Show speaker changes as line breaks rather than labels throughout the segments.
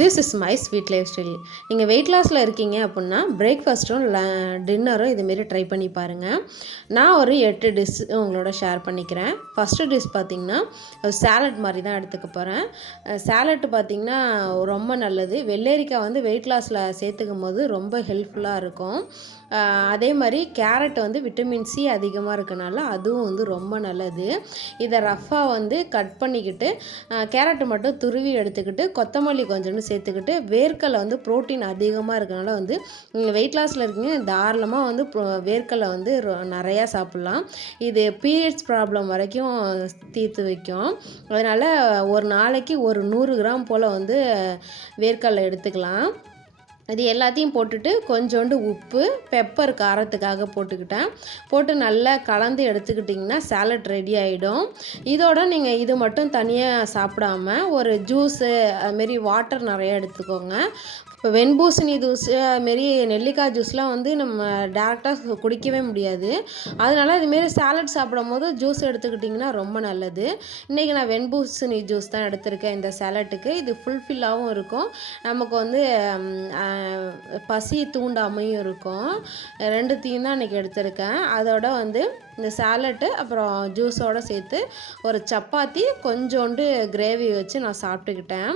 This is my sweet lifestyle நீங்கள் weight லாஸில் இருக்கீங்க அப்படின்னா பிரேக்ஃபாஸ்ட்டும் டின்னரும் இதுமாரி ட்ரை பண்ணி பாருங்கள் நான் ஒரு எட்டு டிஷ் உங்களோட ஷேர் பண்ணிக்கிறேன். ஃபஸ்ட்டு டிஷ் பார்த்திங்கன்னா சேலட் மாதிரி தான் எடுத்துக்க போகிறேன் சேலட் பார்த்திங்கன்னா ரொம்ப நல்லது. வெள்ளரிக்காய் வந்து வெயிட் லாஸில் சேர்த்துக்கும் போது ரொம்ப ஹெல்ப்ஃபுல்லாக இருக்கும். அதே மாதிரி கேரட் வந்து விட்டமின் சி அதிகமாக இருக்கனால அதுவும் வந்து ரொம்ப நல்லது. இதை ரஃப்பாக வந்து கட் பண்ணிக்கிட்டு கேரட்டு மட்டும் துருவி எடுத்துக்கிட்டு கொத்தமல்லி கொஞ்சோண்டு சேர்த்துக்கிட்டு வேர்க்கலை வந்து ப்ரோட்டீன் அதிகமாக இருக்கனால வந்து வெயிட் லாஸில் இருக்கீங்க தாராளமாக வந்து வேர்க்கலை வந்து நிறையா சாப்பிட்லாம். இது பீரியட்ஸ் ப்ராப்ளம் வரைக்கும் தீர்த்து வைக்கும். அதனால் ஒரு நாளைக்கு ஒரு நூறு கிராம் போல் வந்து வேர்க்கடலை எடுத்துக்கலாம். இது எல்லாத்தையும் போட்டுட்டு கொஞ்சோண்டு உப்பு பெப்பர் காரத்துக்காக போட்டுக்கிட்டேன். போட்டு நல்லா கலந்து எடுத்துக்கிட்டிங்கன்னா சாலட் ரெடி ஆகிடும் இதோட நீங்கள் இது மட்டும் தனியாக சாப்பிடாம ஒரு ஜூஸு அதுமாரி வாட்டர் நிறையா எடுத்துக்கோங்க. இப்போ வெண்பூசணி ஜூஸ் அதுமாரி நெல்லிக்காய் ஜூஸ்லாம் வந்து நம்ம டேரெக்டாக குடிக்கவே முடியாது. அதனால இதுமாரி சாலட் சாப்பிடும் போது ஜூஸ் எடுத்துக்கிட்டிங்கன்னா ரொம்ப நல்லது. இன்றைக்கி நான் வெண்பூசணி ஜூஸ் தான் எடுத்திருக்கேன் இந்த சாலட்டுக்கு இது ஃபுல்ஃபில்லாகவும் இருக்கும். நமக்கு வந்து பசி தூண்டாமையும் இருக்கும். ரெண்டுத்தையும் தான் இன்றைக்கி எடுத்திருக்கேன். அதோட வந்து இந்த சாலட்டு அப்புறம் ஜூஸோடு சேர்த்து ஒரு சப்பாத்தி கொஞ்சோண்டு கிரேவி வச்சு நான் சாப்பிட்டுக்கிட்டேன்.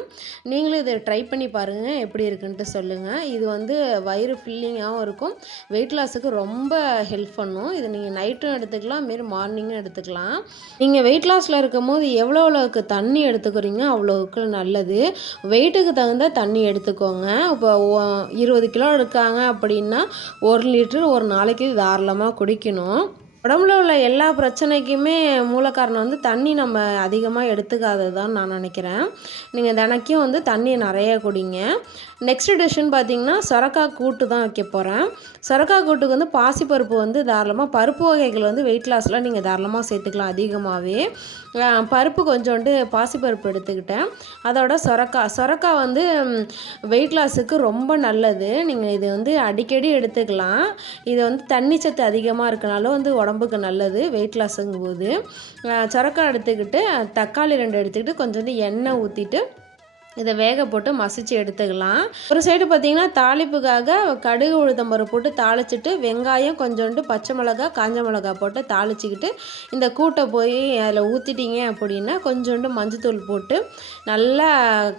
நீங்களும் இதை ட்ரை பண்ணி பாருங்கள் எப்படி இருக்குன்ட்டு சொல்லுங்கள் இது வந்து வயிறு ஃபில்லிங்காகவும் இருக்கும். வெயிட் லாஸுக்கு ரொம்ப ஹெல்ப் பண்ணும். இது நீங்கள் நைட்டும் எடுத்துக்கலாம் மாரி மார்னிங்கும் எடுத்துக்கலாம். நீங்கள் வெயிட் லாஸில் இருக்கும் போது எவ்வளோ அளவுக்கு தண்ணி எடுத்துக்கிறீங்க அவ்வளோவுக்கு நல்லது. வெயிட்டுக்கு தகுந்த தண்ணி எடுத்துக்கோங்க. இப்போ இருபது கிலோ எடுக்காங்க அப்படின்னா ஒரு லிட்டர் ஒரு நாளைக்கு தாராளமாக குடிக்கணும். உடம்புல உள்ள எல்லா பிரச்சனைக்குமே மூல காரணம் வந்து தண்ணி நம்ம அதிகமாக எடுத்துக்காதது தான் நான் நினைக்கிறேன். நீங்கள் தினைக்கும் வந்து தண்ணி நிறைய குடிங்க. நெக்ஸ்ட் டிஷ்ஷுன்னு பார்த்தீங்கன்னா சொரக்காய் கூட்டு தான் வைக்க போகிறேன் சொரக்காய் கூட்டுக்கு வந்து பாசிப்பருப்பு வந்து தாராளமாக பருப்பு வகைகள் வந்து வெயிட் லாஸில் நீங்கள் தாராளமாக சேர்த்துக்கலாம் அதிகமாகவே பருப்பு கொஞ்சோண்டு பாசிப்பருப்பு எடுத்துக்கிட்டேன். அதோட சொரக்காய் சொரக்காய் வந்து வெயிட் லாஸுக்கு ரொம்ப நல்லது. நீங்கள் இது வந்து அடிக்கடி எடுத்துக்கலாம். இது வந்து தண்ணி சத்து அதிகமாக இருக்கனால வந்து உடம்புக்கு நல்லது வெயிட் லாஸுங்கும் போது சொரக்காய் எடுத்துக்கிட்டு தக்காளி ரெண்டு எடுத்துக்கிட்டு கொஞ்சோண்டு எண்ணெய் ஊற்றிட்டு இதை வேக போட்டு மசிச்சு எடுத்துக்கலாம். ஒரு சைடு பார்த்திங்கன்னா தாளிப்புக்காக கடுகு உளுத்தம் போட்டு தாளிச்சிட்டு வெங்காயம் கொஞ்சோண்டு பச்சை மிளகா காஞ்ச மிளகா போட்டு தாளிச்சிக்கிட்டு இந்த கூட்டை போய் அதில் ஊற்றிட்டீங்க அப்படின்னா கொஞ்சோண்டு மஞ்சத்தூள் போட்டு நல்லா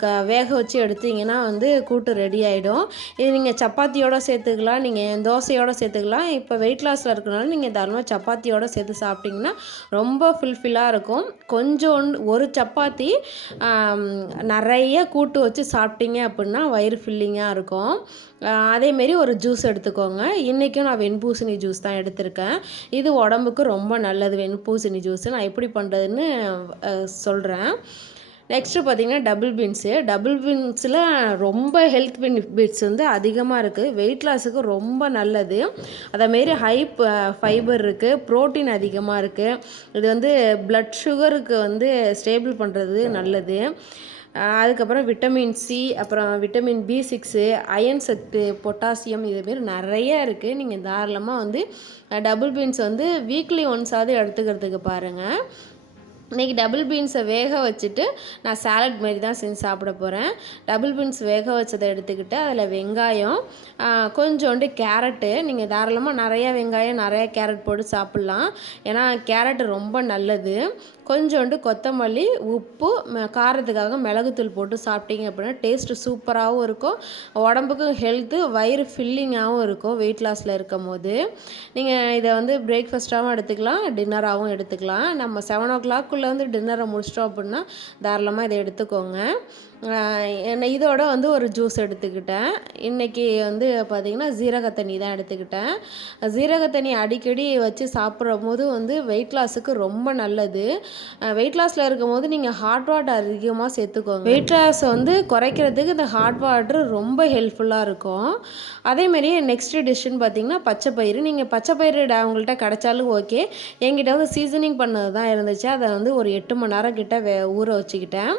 க வேக வச்சு எடுத்திங்கன்னா வந்து கூட்டு ரெடி ஆகிடும் இது நீங்கள் சப்பாத்தியோடு சேர்த்துக்கலாம் நீங்கள் தோசையோடு சேர்த்துக்கலாம். இப்போ வெயிட் லாஸில் இருக்கிறனால நீங்கள் தாராளமாக சப்பாத்தியோடு சேர்த்து சாப்பிட்டிங்கன்னா ரொம்ப ஃபுல்ஃபில்லாக இருக்கும். கொஞ்சோண்டு ஒரு சப்பாத்தி நிறைய கூட்டு வச்சு சாப்பிட்டீங்க அப்படின்னா வயிறு ஃபில்லிங்காக இருக்கும். அதேமாரி ஒரு ஜூஸ் எடுத்துக்கோங்க. இன்றைக்கும் நான் வெண்பூசணி ஜூஸ் தான் எடுத்திருக்கேன். இது உடம்புக்கு ரொம்ப நல்லது வெண்பூசணி ஜூஸ் நான் எப்படி பண்ணுறதுன்னு சொல்கிறேன் நெக்ஸ்ட்டு பார்த்திங்கன்னா டபுள் பீன்ஸு டபுள் பீன்ஸில் ரொம்ப ஹெல்த் பெனிஃபிட்ஸ் வந்து அதிகமாக இருக்குது வெயிட் லாஸுக்கு ரொம்ப நல்லது. அதேமாரி ஹை ஃபைபர் இருக்குது ப்ரோட்டீன் அதிகமாக இருக்குது இது வந்து ப்ளட் சுகருக்கு வந்து ஸ்டேபிள் பண்ணுறது நல்லது. அதுக்கப்புறம் விட்டமின் சி அப்புறம் விட்டமின் பி சிக்ஸு அயன் சத்து பொட்டாசியம் இதுமாரி நிறைய இருக்குது நீங்கள் தாராளமாக வந்து டபுள் பீன்ஸ் வந்து வீக்லி ஒன்ஸாவது எடுத்துக்கிறதுக்கு பாருங்கள் இன்றைக்கி டபுள் பீன்ஸை வேக வச்சுட்டு நான் சாலட் மாரி தான் செஞ்சு சாப்பிட போகிறேன் டபுள் பீன்ஸ் வேக வச்சதை எடுத்துக்கிட்டு அதில் வெங்காயம் கொஞ்சோண்டு கேரட்டு. நீங்கள் தாராளமாக நிறையா வெங்காயம் நிறையா கேரட் போட்டு சாப்பிட்லாம். ஏன்னா கேரட்டு ரொம்ப நல்லது. கொஞ்சோண்டு கொத்தமல்லி உப்பு காரத்துக்காக மிளகுத்தூள் போட்டு சாப்பிட்டீங்க அப்படின்னா டேஸ்ட்டு சூப்பராகவும் இருக்கும். உடம்புக்கும் ஹெல்த்து வயிறு ஃபில்லிங்காகவும் இருக்கும் வெயிட் லாஸில் இருக்கும் போது நீங்கள் இதை வந்து பிரேக்ஃபாஸ்ட்டாகவும் எடுத்துக்கலாம் டின்னராகவும் எடுத்துக்கலாம். நம்ம செவன் ஓ கிளாக்குள்ளே வந்து டின்னரை முடிச்சிட்டோம் அப்படின்னா தாராளமாக இதை எடுத்துக்கோங்க. என்னை இதோட வந்து ஒரு ஜூஸ் எடுத்துக்கிட்டேன். இன்றைக்கி வந்து பார்த்திங்கன்னா ஜீரக தண்ணி தான் எடுத்துக்கிட்டேன். ஜீரக தண்ணி அடிக்கடி வச்சு சாப்பிட்ற போது வந்து வெயிட் லாஸுக்கு ரொம்ப நல்லது. வெயிட் லாஸில் இருக்கும்போது நீங்கள் ஹாட் வாட்டர் அதிகமாக சேர்த்துக்கோங்க. வெயிட் லாஸ் வந்து குறைக்கிறதுக்கு இந்த ஹாட் வாட்டர் ரொம்ப ஹெல்ப்ஃபுல்லாக இருக்கும். அதேமாரி நெக்ஸ்ட் டிஷ்ஷுன்னு பார்த்தீங்கன்னா பச்சை பயிறு நீங்கள் பச்சை பயிறு அவங்கள்ட்ட கிடச்சாலும் ஓகே என்கிட்ட வந்து சீசனிங் பண்ணது தான் இருந்துச்சு. அதை வந்து ஒரு எட்டு மணி நேரம் கிட்ட வே ஊற வச்சுக்கிட்டேன்.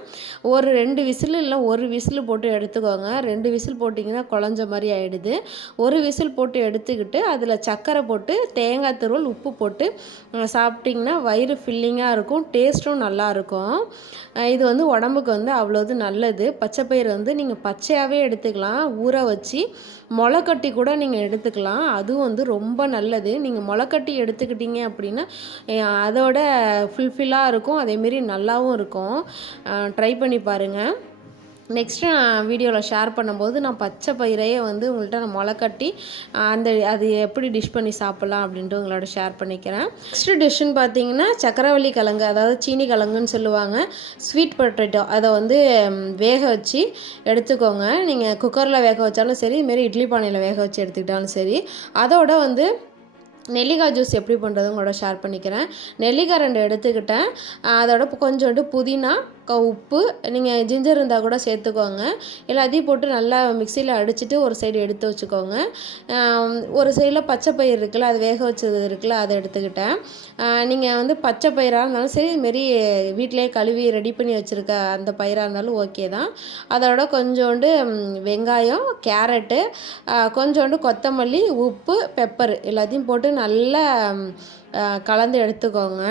ஒரு ரெண்டு விசில் இல்லை ஒரு விசில் போட்டு எடுத்துக்கோங்க. ரெண்டு விசில் போட்டிங்கன்னா குழஞ்ச மாதிரி ஆகிடுது ஒரு விசில் போட்டு எடுத்துக்கிட்டு அதில் சர்க்கரை போட்டு தேங்காய் துருவல் உப்பு போட்டு சாப்பிட்டிங்கன்னா வயிறு ஃபில்லிங்காக இருக்கும். இருக்கும் டேஸ்ட்டும் நல்லாயிருக்கும் இது வந்து உடம்புக்கு வந்து அவ்வளோது நல்லது. பச்சை பயிர் வந்து நீங்கள் பச்சையாகவே எடுத்துக்கலாம். ஊற வச்சு முளைக்கட்டி கூட நீங்கள் எடுத்துக்கலாம். அதுவும் வந்து ரொம்ப நல்லது. நீங்கள் முளைக்கட்டி எடுத்துக்கிட்டீங்க அப்படின்னா அதோட ஃபுல்ஃபில்லாக இருக்கும். அதேமாரி நல்லாவும் இருக்கும். ட்ரை பண்ணி பாருங்கள் நெக்ஸ்ட்டு நான் வீடியோவில் ஷேர் பண்ணும்போது நான் பச்சை பயிரையே வந்து உங்கள்கிட்ட நான் முளை கட்டி அந்த அது எப்படி டிஷ் பண்ணி சாப்பிட்லாம் அப்படின்ட்டு உங்களோட ஷேர் பண்ணிக்கிறேன். நெக்ஸ்ட்டு டிஷ்ஷுன்னு பார்த்தீங்கன்னா சக்கரவள்ளி கிழங்கு அதாவது சீனி கிழங்குன்னு சொல்லுவாங்க. ஸ்வீட் பொட்டேட்டோ அதை வந்து வேக வச்சு எடுத்துக்கோங்க. நீங்கள் குக்கரில் வேக வச்சாலும் சரி இதுமாரி இட்லி பானையில் வேக வச்சு எடுத்துக்கிட்டாலும் சரி அதோட வந்து நெல்லிக்காய் ஜூஸ் எப்படி பண்ணுறது உங்களோட ஷேர் பண்ணிக்கிறேன். நெல்லிக்காய் ரெண்டு எடுத்துக்கிட்டேன். அதோட கொஞ்சோண்டு புதினா உப்பு நீங்கள் ஜிஞ்சர் இருந்தால் கூட சேர்த்துக்கோங்க. எல்லாத்தையும் போட்டு நல்லா மிக்சியில் அடிச்சுட்டு ஒரு சைடு எடுத்து வச்சுக்கோங்க. ஒரு சைடில் பச்சை பயிர் இருக்குல்ல அது வேக வச்சது இருக்குல்ல அதை எடுத்துக்கிட்டேன். நீங்கள் வந்து பச்சை பயிராக இருந்தாலும் சரி இதுமாரி வீட்டிலே கழுவி ரெடி பண்ணி வச்சுருக்க அந்த பயிராக இருந்தாலும் ஓகே தான். அதோட கொஞ்சோண்டு வெங்காயம் கேரட்டு கொஞ்சோண்டு கொத்தமல்லி உப்பு பெப்பர் எல்லாத்தையும் போட்டு நல்லா கலந்து எடுத்துக்கோங்க.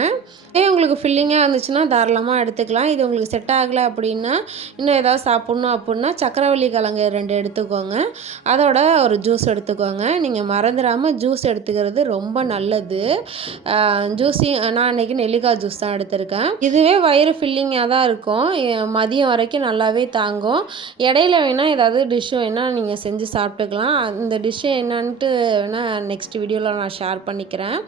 இதே உங்களுக்கு ஃபில்லிங்காக இருந்துச்சுன்னா தாராளமாக எடுத்துக்கலாம். இது உங்களுக்கு செட் ஆகலை அப்படின்னா இன்னும் ஏதாவது சாப்பிட்ணும் அப்படின்னா சக்கரவள்ளி கிழங்கு ரெண்டு எடுத்துக்கோங்க. அதோட ஒரு ஜூஸ் எடுத்துக்கோங்க. நீங்கள் மறந்துடாமல் ஜூஸ் எடுத்துக்கிறது ரொம்ப நல்லது. ஜூஸி நான் அன்றைக்கி நெல்லிக்காய் ஜூஸ் தான் எடுத்திருக்கேன். இதுவே வயிறு ஃபில்லிங்காக தான் இருக்கும். மதியம் வரைக்கும் நல்லாவே தாங்கும். இடையில வேணால் ஏதாவது டிஷ் வேணால் நீங்கள் செஞ்சு சாப்பிட்டுக்கலாம். அந்த டிஷ்ஷு என்னன்ட்டு வேணால் நெக்ஸ்ட் வீடியோவில் நான் ஷேர் பண்ணிக்கிறேன்.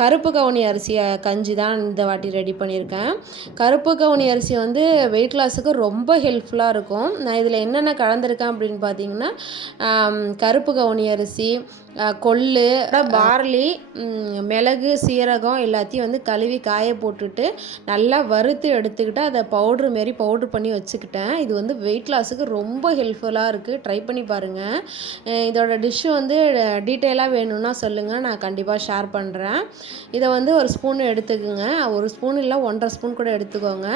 கருப்பு கவுனி அரிசியை கஞ்சி தான் இந்த வாட்டி ரெடி பண்ணியிருக்கேன். கருப்பு கவுனி அரிசி வந்து வெயிட் லாஸுக்கு ரொம்ப ஹெல்ப்ஃபுல்லாக இருக்கும். நான் இதில் என்னென்ன கலந்துருக்கேன் அப்படின்னு பார்த்தீங்கன்னா கருப்பு கவுனி அரிசி கொள்ளு பார்லி மிளகு சீரகம் எல்லாத்தையும் வந்து கழுவி காய போட்டுட்டு நல்லா வறுத்து எடுத்துக்கிட்டு அதை பவுட்ரு மாரி பவுட்ரு பண்ணி வச்சுக்கிட்டேன். இது வந்து வெயிட் லாஸுக்கு ரொம்ப ஹெல்ப்ஃபுல்லாக இருக்குது ட்ரை பண்ணி பாருங்கள் இதோட டிஷ்ஷு வந்து டீட்டெயிலாக வேணும்னா சொல்லுங்கள் நான் கண்டிப்பாக ஷேர் பண்ணுறேன் இதை வந்து ஒரு ஸ்பூன் எடுத்துக்கோங்க. ஒரு ஸ்பூன் இல்லை ஒன்றரை ஸ்பூன் கூட எடுத்துக்கோங்க.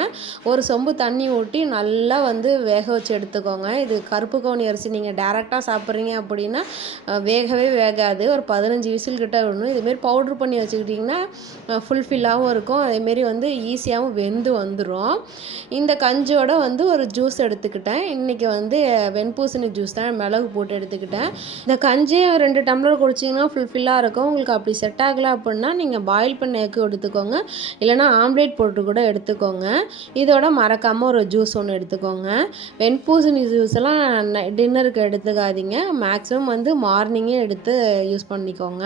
ஒரு சொம்பு தண்ணி ஊட்டி நல்லா வந்து வேக வச்சு எடுத்துக்கோங்க. இது கருப்பு கவுனி அரிசி நீங்கள் டேரெக்டாக சாப்பிட்றீங்க அப்படின்னா வேகவே வேகாது. ஒரு பதினஞ்சு விசில் கிட்ட விடணும். இதுமாரி பவுட்ரு பண்ணி வச்சுக்கிட்டிங்கன்னா ஃபுல்ஃபில்லாகவும் இருக்கும். அதேமாரி வந்து ஈஸியாகவும் வெந்து வந்துடும் இந்த கஞ்சோட வந்து ஒரு ஜூஸ் எடுத்துக்கிட்டேன். இன்றைக்கி வந்து வெண்பூசணி ஜூஸ் தான். மிளகு போட்டு எடுத்துக்கிட்டேன். இந்த கஞ்சியை ரெண்டு டம்ளர் குடிச்சிங்கன்னா ஃபுல்ஃபில்லாக இருக்கும். உங்களுக்கு அப்படி செட் ஆகலை அப்படின்னா நீங்கள் பாயில் பண்ண எக்கு எடுத்துக்கோங்க. இல்லைனா ஆம்லேட் போட்டு கூட எடுத்துக்கோங்க. இதோட மறக்காமல் ஒரு ஜூஸ் ஒன்று எடுத்துக்கோங்க. வெண்பூசணி ஜூஸ் எல்லாம் டின்னருக்கு எடுத்துக்காதீங்க. மேக்ஸிமம் வந்து மார்னிங்கே எடுத்து யூஸ் பண்ணிக்கோங்க.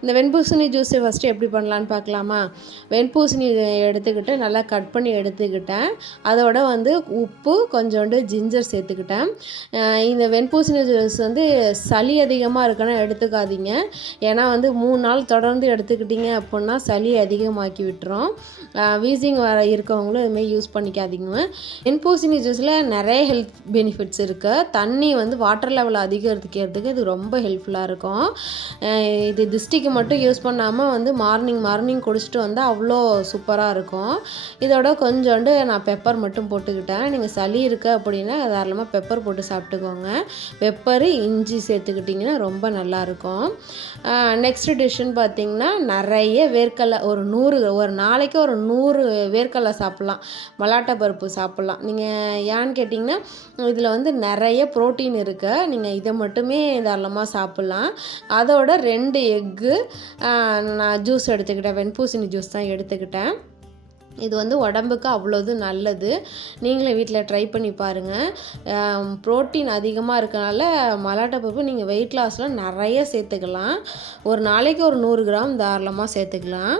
இந்த வெண்பூசணி ஜூஸ் ஃபஸ்ட்டு எப்படி பண்ணலான்னு பார்க்கலாமா? வெண்பூசணி எடுத்துக்கிட்டு நல்லா கட் பண்ணி எடுத்துக்கிட்டேன். அதோட வந்து உப்பு கொஞ்சோண்டு ஜிஞ்சர் சேர்த்துக்கிட்டேன். இந்த வெண்பூசணி ஜூஸ் வந்து சளி அதிகமாக இருக்குன்னா எடுத்துக்காதீங்க. ஏன்னா வந்து மூணு நாள் தொடர்ந்து எடுத்துக்கிட்டிங்க அப்படின்னா சளி அதிகமாக்கி விட்டுரும். வீசிங் வர இருக்கவங்களும் இதுமாரி யூஸ் பண்ணிக்காதீங்க. வெண்பூசணி ஜூஸில் நிறைய ஹெல்த் பெனிஃபிட்ஸ் இருக்குது தண்ணி வந்து வாட்டர் லெவல் அதிகரிக்கிறதுக்கு இது ரொம்ப ஹெல்ப்ஃபுல்லாக இருக்கும். இது திஷ்டிக்கு மட்டும் யூஸ் பண்ணாமல் வந்து மார்னிங் மார்னிங் குடிச்சிட்டு வந்தால் அவ்வளோ சூப்பராக இருக்கும். இதோட கொஞ்சோண்டு நான் பெப்பர் மட்டும் போட்டுக்கிட்டேன். நீங்கள் சளி இருக்குது அப்படின்னா தாராளமாக பெப்பர் போட்டு சாப்பிட்டுக்கோங்க. பெப்பர் இஞ்சி சேர்த்துக்கிட்டிங்கன்னா ரொம்ப நல்லாயிருக்கும் நெக்ஸ்ட் டிஷ்ஷுன்னு பார்த்தீங்கன்னா நிறைய வேர்க்கடலை ஒரு நூறு ஒரு நாளைக்கு ஒரு நூறு வேர்க்கடலை சாப்பிட்லாம். மலாட்டை பருப்பு சாப்பிட்லாம். நீங்கள் ஏன்னு கேட்டிங்கன்னா இதில் வந்து நிறைய ப்ரோட்டீன் இருக்குது நீங்கள் இதை மட்டுமே தாராளமாக சாப்பிட்லாம். அதோட ரெண்டு எக்கு நான் ஜூஸ் எடுத்துக்கிட்டேன். வெண்பூசணி ஜூஸ் தான் எடுத்துக்கிட்டேன். இது வந்து உடம்புக்கு அவ்வளோது நல்லது. நீங்களே வீட்டில் ட்ரை பண்ணி பாருங்கள் ப்ரோட்டீன் அதிகமாக இருக்கனால மலாட்டை பருப்பு நீங்கள் வெயிட் லாஸில் நிறைய சேர்த்துக்கலாம். ஒரு நாளைக்கு ஒரு நூறு கிராம் தாராளமாக சேர்த்துக்கலாம்.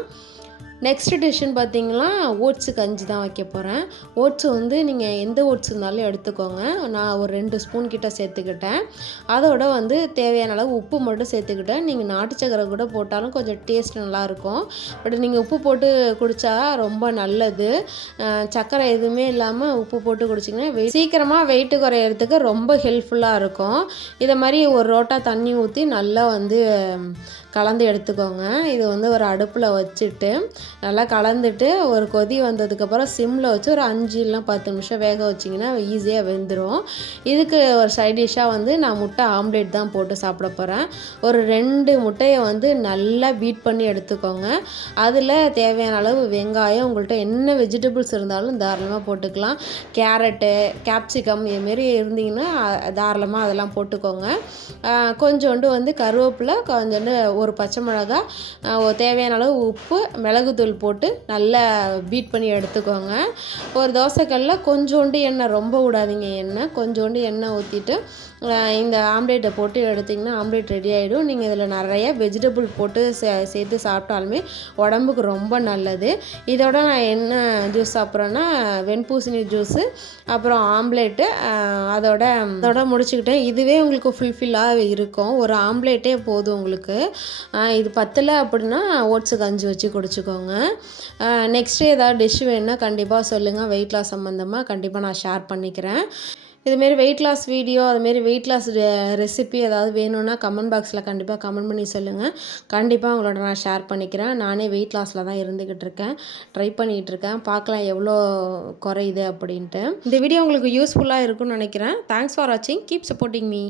நெக்ஸ்ட் டிஷ்ஷுன்னு பார்த்தீங்கன்னா ஓட்ஸு கஞ்சி தான் வைக்க போகிறேன் ஓட்ஸு வந்து நீங்கள் எந்த ஓட்ஸ் இருந்தாலும் எடுத்துக்கோங்க. நான் ஒரு ரெண்டு ஸ்பூன் கிட்ட சேர்த்துக்கிட்டேன். அதோட வந்து தேவையான அளவு உப்பு மட்டும் சேர்த்துக்கிட்டேன். நீங்கள் நாட்டு சக்கரை கூட போட்டாலும் கொஞ்சம் டேஸ்ட் நல்லாயிருக்கும். பட் நீங்கள் உப்பு போட்டு குடித்தா ரொம்ப நல்லது. சக்கரை எதுவுமே இல்லாமல் உப்பு போட்டு குடிச்சிங்கன்னா வெயிட் சீக்கிரமாக வெயிட்டு குறையிறதுக்கு ரொம்ப ஹெல்ப்ஃபுல்லாக இருக்கும். இதை மாதிரி ஒரு ரோட்டா தண்ணி ஊற்றி நல்லா வந்து கலந்து எடுத்துக்கோங்க. இது வந்து ஒரு அடுப்பில் வச்சுட்டு நல்லா கலந்துட்டு ஒரு கொதி வந்ததுக்கப்புறம் சிம்மில் வச்சு ஒரு அஞ்சு இல்லை பத்து நிமிஷம் வேக வச்சிங்கன்னா ஈஸியாக வெந்துடும் இதுக்கு ஒரு சைட் டிஷ்ஷாக வந்து நான் முட்டை ஆம்லேட் தான் போட்டு சாப்பிட போகிறேன் ஒரு ரெண்டு முட்டையை வந்து நல்லா பீட் பண்ணி எடுத்துக்கோங்க. அதில் தேவையான அளவு வெங்காயம் உங்கள்கிட்ட என்ன வெஜிடபிள்ஸ் இருந்தாலும் தாராளமாக போட்டுக்கலாம். கேரட்டு கேப்சிகம் இதுமாரி இருந்தீங்கன்னா தாராளமாக அதெல்லாம் போட்டுக்கோங்க. கொஞ்சோண்டு வந்து கருவேப்பிலை கொஞ்சோண்டு ஒரு பச்சை மிளகா தேவையான அளவு உப்பு மிளகுத்தூள் போட்டு நல்லா பீட் பண்ணி எடுத்துக்கோங்க. ஒரு தோசைக்கல்லில் கொஞ்சோண்டு எண்ணெய் ரொம்ப விடாதீங்க எண்ணெய். கொஞ்சோண்டு எண்ணெய் ஊற்றிட்டு இந்த ஆம்லேட்டை போட்டு எடுத்திங்கன்னா ஆம்லேட் ரெடி ஆகிடும் நீங்கள் இதில் நிறைய வெஜிடபிள் போட்டு சே சேர்த்து சாப்பிட்டாலுமே உடம்புக்கு ரொம்ப நல்லது. இதோட நான் என்ன ஜூஸ் சாப்பிட்றேன்னா வெண்பூசணி ஜூஸு அப்புறம் ஆம்லேட்டு அதோட அதோட முடிச்சுக்கிட்டேன். இதுவே உங்களுக்கு ஃபுல்ஃபில்லாக இருக்கும். ஒரு ஆம்லேட்டே போதும் உங்களுக்கு. இது பத்தலை அப்படின்னா ஓட்ஸு கஞ்சி வச்சு குடிச்சிக்கோங்க. நெக்ஸ்ட்டு ஏதாவது டிஷ் வேணுன்னா கண்டிப்பாக சொல்லுங்கள் வெயிட் லாஸ் சம்மந்தமாக கண்டிப்பாக நான் ஷேர் பண்ணிக்கிறேன். இதுமாரி வெயிட் லாஸ் வீடியோ அதுமாரி வெயிட் லாஸ் ரெசிபி ஏதாவது வேணும்னா கமெண்ட் பாக்ஸில் கண்டிப்பாக கமெண்ட் பண்ணி சொல்லுங்கள் கண்டிப்பாக உங்களோட நான் ஷேர் பண்ணிக்கிறேன். நானே வெயிட் லாஸில் தான் இருந்துக்கிட்டு இருக்கேன். ட்ரை பண்ணிகிட்டு இருக்கேன். பார்க்கலாம் எவ்வளோ குறையுது அப்படின்ட்டு. இந்த வீடியோ உங்களுக்கு யூஸ்ஃபுல்லாக இருக்கும்னு நினைக்கிறேன். தேங்க்ஸ் ஃபார் வாட்சிங் கீப் சப்போர்ட்டிங் மீ